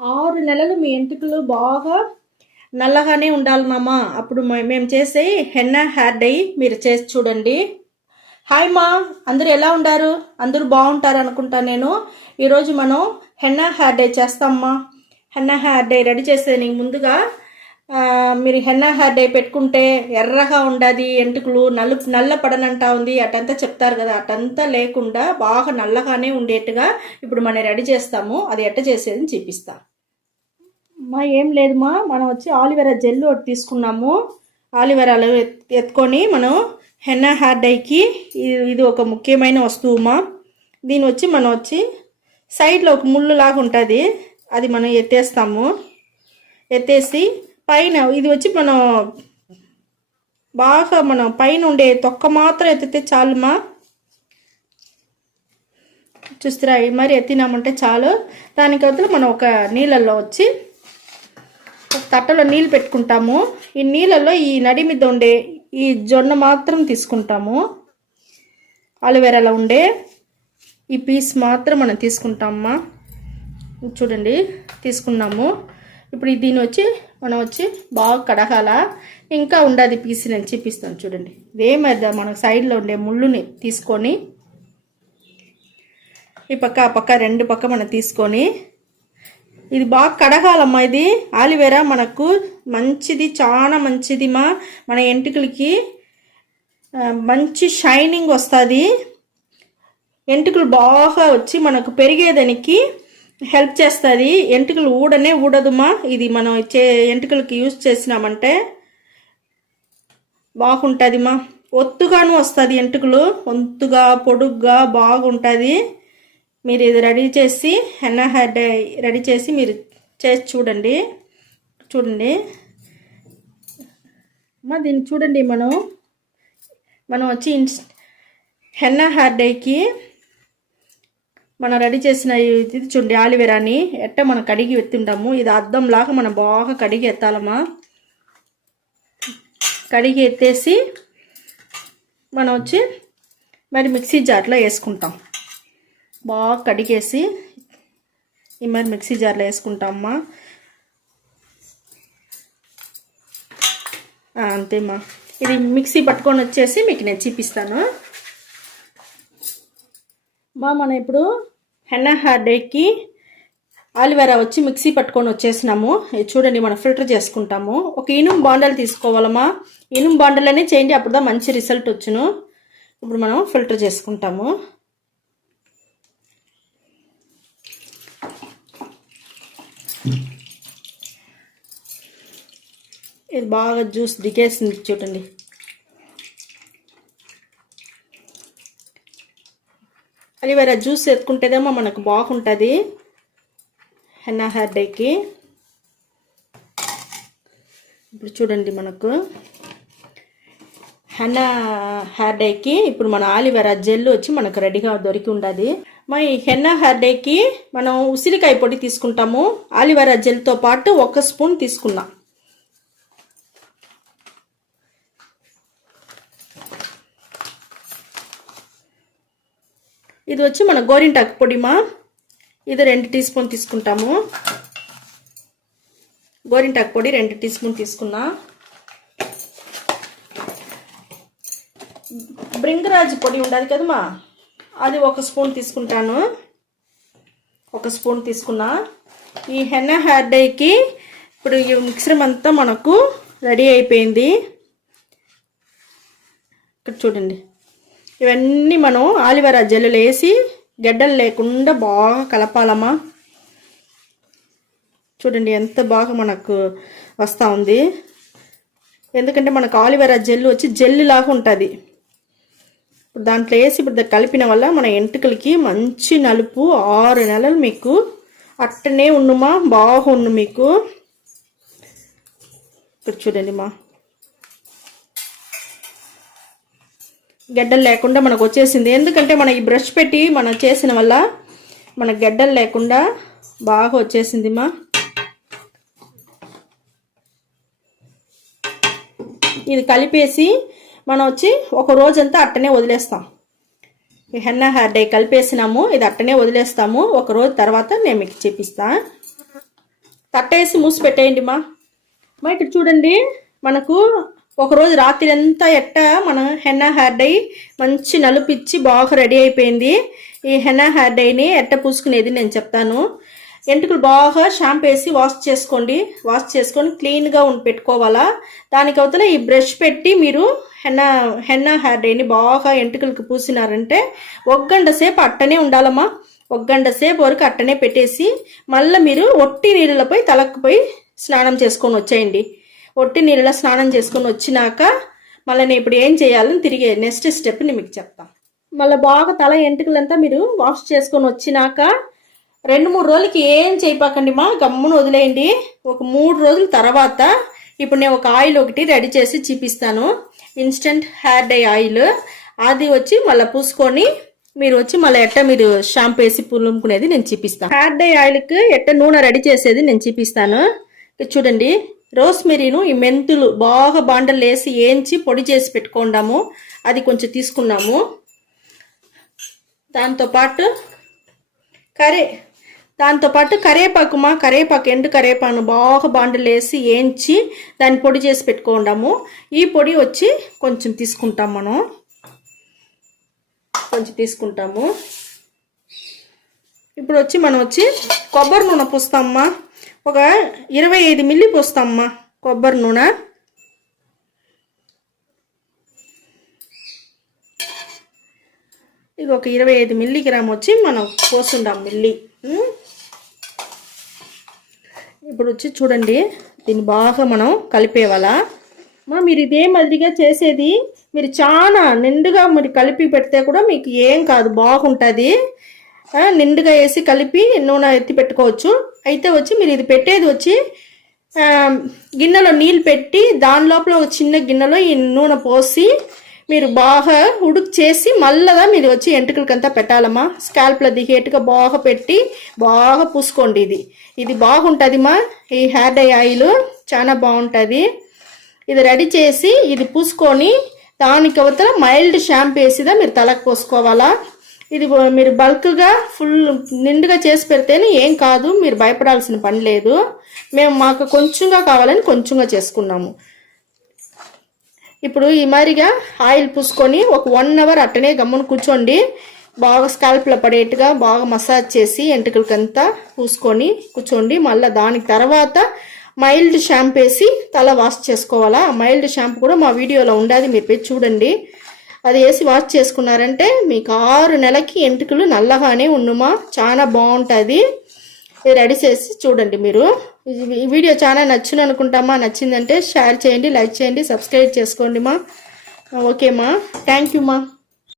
6 నెలలు మీ ఎంటుకలు బాగా నల్లగానే ఉండాలమ్మా. అప్పుడు మేము చేసే హెన్నా హెయిర్ డై మీరు చేసి చూడండి. హాయ్ మా, అందరూ ఎలా ఉండారు? అందరూ బాగుంటారు అనుకుంటా. నేను ఈరోజు మనం హెన్నా హెయిర్ డై చేస్తామ్మా. హెన్నా హెయిర్ డై రెడీ చేసేది ముందుగా మీరు హెన్నా హెయిర్ డై పెట్టుకుంటే ఎర్రగా ఉండదు, ఎంటుకలు నల్ల పడనంటా ఉంది అటంతా చెప్తారు కదా, అటంతా లేకుండా బాగా నల్లగానే ఉండేట్టుగా ఇప్పుడు మనం రెడీ చేస్తాము. అది ఎట్ట చేసేదని చూపిస్తా. ఏం లేదుమా, మనం వచ్చి ఆలివెరా జెల్ ఒకటి తీసుకున్నాము. ఆలివెరాలు ఎత్తుకొని మనం హెన్నా హెయిర్ డైకి ఇది ఒక ముఖ్యమైన వస్తువుమా. దీని వచ్చి మనం వచ్చి సైడ్లో ఒక ముళ్ళు లాగా ఉంటుంది, అది మనం ఎత్తేస్తాము. ఎత్తేసి పైన ఇది వచ్చి మనం బాగా మనం పైన ఉండే తొక్క మాత్రం ఎత్తితే చాలుమా. చూస్తారా, మరి ఎత్తినామంటే చాలు. దానికి వద్ద మనం ఒక నీళ్ళల్లో వచ్చి తట్టలో నీళ్ళు పెట్టుకుంటాము. ఈ నీళ్ళల్లో ఈ నడి మీద ఉండే ఈ జొన్న మాత్రం తీసుకుంటాము. ఆలివెరాలో ఉండే ఈ పీస్ మాత్రం మనం తీసుకుంటామమ్మా. చూడండి, తీసుకున్నాము. ఇప్పుడు దీన్ని వచ్చి మనం వచ్చి బాగా కడగాల. ఇంకా ఉండదు పీస్, నేను చూపిస్తాను చూడండి. ఇదేమైనా మన సైడ్లో ఉండే ముళ్ళుని తీసుకొని ఈ పక్క ఆ పక్క రెండు పక్క మనం తీసుకొని ఇది బాగా కడగాలమ్మా. ఇది ఆలివెరా మనకు మంచిది, చాలా మంచిది మా. మన ఎంటుకలకి మంచి షైనింగ్ వస్తుంది. ఎంటుకలు బాగా వచ్చి మనకు పెరిగేదానికి హెల్ప్ చేస్తుంది. ఎంటుకలు ఊడదుమా. ఇది మనం ఎంటుకలకి యూజ్ చేసినామంటే బాగుంటుంది మా. ఒత్తుగాను వస్తుంది, ఎంటుకలు ఒత్తుగా పొడుగ్గా బాగుంటుంది. మీరు ఇది రెడీ చేసి హెన్నా హెయిర్ డై రెడీ చేసి మీరు చేసి చూడండి. మా దీన్ని చూడండి. మనం వచ్చి హెన్నా హెయిర్ డైకి మనం రెడీ చేసిన ఇది చూడండి, ఆలివెరాని ఎట్ట మనం కడిగి ఎత్తుంటాము. ఇది అద్దంలాగా మనం బాగా కడిగి ఎత్తాలమ్మా. కడిగి ఎత్తేసి మనం వచ్చి మరి మిక్సీ జార్లో వేసుకుంటాం. బాగా కడిగేసి ఈ మరి మిక్సీ జార్లో వేసుకుంటామమ్మా. అంతేమ్మా. ఇది మిక్సీ పట్టుకొని వచ్చేసి మీకు నేను చూపిస్తాను. మనం ఇప్పుడు హెన్నా హెయిర్ డైకి ఆలివెరా వచ్చి మిక్సీ పట్టుకొని వచ్చేసినాము. చూడండి, మనం ఫిల్టర్ చేసుకుంటాము. ఒక ఇనుము బాండలు తీసుకోవాలమ్మా. ఇనుము బాండలనే చేయండి, అప్పుడుదా మంచి రిజల్ట్ వచ్చును. ఇప్పుడు మనం ఫిల్టర్ చేసుకుంటాము. ఇది బాగా జ్యూస్ దిగేసింది చూడండి. ఆలివెరా జ్యూస్ ఎత్తుకుంటేదేమో మనకు బాగుంటుంది హెన్నా హెయిర్ డైకి. ఇప్పుడు చూడండి, మనకు హెన్నా హెయిర్ డైకి ఇప్పుడు మన ఆలివెరా జెల్ వచ్చి మనకు రెడీగా దొరికి ఉండదు. ఈ హెన్నా హెయిర్ డైకి మనం ఉసిరికాయ పొడి తీసుకుంటాము. ఆలివెరా జెల్తో పాటు 1 స్పూన్ తీసుకున్నాం. ఇది వచ్చి మన గోరింటాకు పొడిమా. ఇది 2 టీ స్పూన్ తీసుకుంటాము. గోరింటాకు పొడి 2 టీ స్పూన్ తీసుకున్నా. బ్రింగరాజ్ పొడి ఉండదు కదమ్మా, అది 1 స్పూన్ తీసుకుంటాను. 1 స్పూన్ తీసుకున్నా. ఈ హెన్నా హెయిర్ డైకి ఇప్పుడు ఈ మిక్సర్ అంతా మనకు రెడీ అయిపోయింది. ఇక్కడ చూడండి, ఇవన్నీ మనం ఆలివెరా జెల్లులో వేసి గడ్డలు లేకుండా బాగా కలపాలమ్మా. చూడండి ఎంత బాగా మనకు వస్తూ ఉంది. ఎందుకంటే మనకు ఆలివెరా జెల్లు వచ్చి జెల్లు లాగా ఉంటుంది. ఇప్పుడు దాంట్లో వేసి ఇప్పుడు కలిపిన వల్ల మన ఎంటుకలకి మంచి నలుపు 6 నెలలు మీకు అట్టనే ఉన్నమా, బాగుండు మీకు. ఇప్పుడు చూడండి మా, గడ్డలు లేకుండా మనకు వచ్చేసింది. ఎందుకంటే మన ఈ బ్రష్ పెట్టి మనం చేసిన వల్ల మన గడ్డలు లేకుండా బాగా వచ్చేసింది మా. ఇది కలిపేసి మనం వచ్చి ఒక రోజంతా అట్టనే వదిలేస్తాం. ఈ హెన్నా హెయిర్ డై కలిపేసినాము, ఇది అట్టనే వదిలేస్తాము. ఒక రోజు తర్వాత నేను మీకు చూపిస్తా. తట్టేసి మూసి పెట్టేయండి మా. ఇక్కడ చూడండి, మనకు ఒకరోజు రాత్రి అంతా మన హెన్నా హెయిర్ డై మంచి నలుపిచ్చి బాగా రెడీ అయిపోయింది. ఈ హెన్నా హెయిర్ డైని పూసుకునేది నేను చెప్తాను. ఎంటుకలు బాగా షాంపూ వేసి వాష్ చేసుకొని క్లీన్గా పెట్టుకోవాలా. దానికి అవతల ఈ బ్రష్ పెట్టి మీరు హెన్నా హెయిర్ డైని బాగా ఎంటుకలకు పూసినారంటే 1 గంట సేపు అట్టనే ఉండాలమ్మా. 1 గంట సేపు వరకు అట్టనే పెట్టేసి మళ్ళీ మీరు ఒట్టి నీళ్ళపై తలక్కుపోయి స్నానం చేసుకొని వచ్చేయండి. ఒట్టి నీళ్ళ స్నానం చేసుకొని వచ్చినాక మళ్ళీ నేను ఇప్పుడు ఏం చేయాలని తిరిగి నెక్స్ట్ స్టెప్ నేను మీకు చెప్తాను. మళ్ళీ బాగా తల ఎంటుకలంతా మీరు వాష్ చేసుకొని వచ్చినాక 2-3 రోజులకి ఏం చేయపాకండి మా, గమ్మును వదిలేయండి. ఒక 3 రోజుల తర్వాత ఇప్పుడు నేను ఒక ఆయిల్ ఒకటి రెడీ చేసి చూపిస్తాను. Instant hair dye oil. అది వచ్చి మళ్ళీ పూసుకొని మీరు వచ్చి మళ్ళీ మీరు షాంపూ వేసి పులుముకునేది నేను చూపిస్తాను. హెయిర్ డై ఆయిల్కి నూనె రెడీ చేసేది నేను చూపిస్తాను. చూడండి, రోస్మెరీను ఈ మెంతులు బాగా బాండలు వేసి వేయించి పొడి చేసి పెట్టుకుందాము. అది కొంచెం తీసుకున్నాము. దాంతోపాటు కరేపాకు ఎండు కరేపాను బాగా బాండలు వేసి వేయించి దాన్ని పొడి చేసి పెట్టుకుందాము. ఈ పొడి వచ్చి కొంచెం తీసుకుంటాం. మనం కొంచెం తీసుకుంటాము. ఇప్పుడు వచ్చి మనం కొబ్బరి నూనె పోస్తామమ్మా. ఒక 25 మిల్లీ పోస్తామమ్మా కొబ్బరి నూనె. ఇది ఒక 25 మిల్లీగ్రామ్ వచ్చి మనం పోస్తుంటాం మిల్లీ. ఇప్పుడు వచ్చి చూడండి, దీన్ని బాగా మనం కలిపేవాళ్ళ. మీరు ఇదే మాదిరిగా చేసేది మీరు చాలా నిండుగా మీరు కలిపి పెడితే కూడా మీకు ఏం కాదు, బాగుంటుంది. నిండుగా వేసి కలిపి నూనె ఎత్తి పెట్టుకోవచ్చు. అయితే వచ్చి మీరు ఇది పెట్టేది వచ్చి గిన్నెలో నీళ్ళు పెట్టి దాని లోపల ఒక చిన్న గిన్నెలో ఈ నూనె పోసి మీరు బాగా ఉడుకు చేసి మళ్ళగా మీరు వచ్చి ఎంటుకలకంతా పెట్టాలమ్మా. స్కాల్ప్లో దిగేట్టుగా బాగా పెట్టి బాగా పూసుకోండి. ఇది బాగుంటుంది మా. ఈ హెయిర్ డై ఆయిల్ చాలా బాగుంటుంది. ఇది రెడీ చేసి ఇది పూసుకొని దానికి అవతల మైల్డ్ షాంపూ వేసిదా మీరు తలకు పోసుకోవాలా. ఇది మీరు బల్క్గా ఫుల్ నిండుగా చేసి పెడితేనే ఏం కాదు, మీరు భయపడాల్సిన పని లేదు. మాకు కొంచెంగా కావాలని కొంచెంగా చేసుకున్నాము. ఇప్పుడు ఈ మాదిరిగా ఆయిల్ పూసుకొని ఒక 1 అవర్ అట్టనే గమ్మున కూర్చోండి. బాగా స్కాల్ప్లో పడేట్టుగా బాగా మసాజ్ చేసి ఎంటుకలకంతా పూసుకొని కూర్చోండి. మళ్ళీ దానికి తర్వాత మైల్డ్ షాంపూ వేసి తల వాష్ చేసుకోవాలా. మైల్డ్ షాంపూ కూడా మా వీడియోలో ఉండేది, మీరు పోయి చూడండి. అది వేసి వాష్ చేసుకున్నారంటే మీకు 6 నెలలకి ఎంటుకలు నల్లగానే ఉండుమా. చాలా బాగుంటుంది. రెడీ చేసి చూడండి. మీరు ఈ వీడియో చాలా నచ్చింది అనుకుంటామా. నచ్చిందంటే షేర్ చేయండి, లైక్ చేయండి, సబ్స్క్రైబ్ చేసుకోండి మా. ఓకే మా, థ్యాంక్ యూ మా.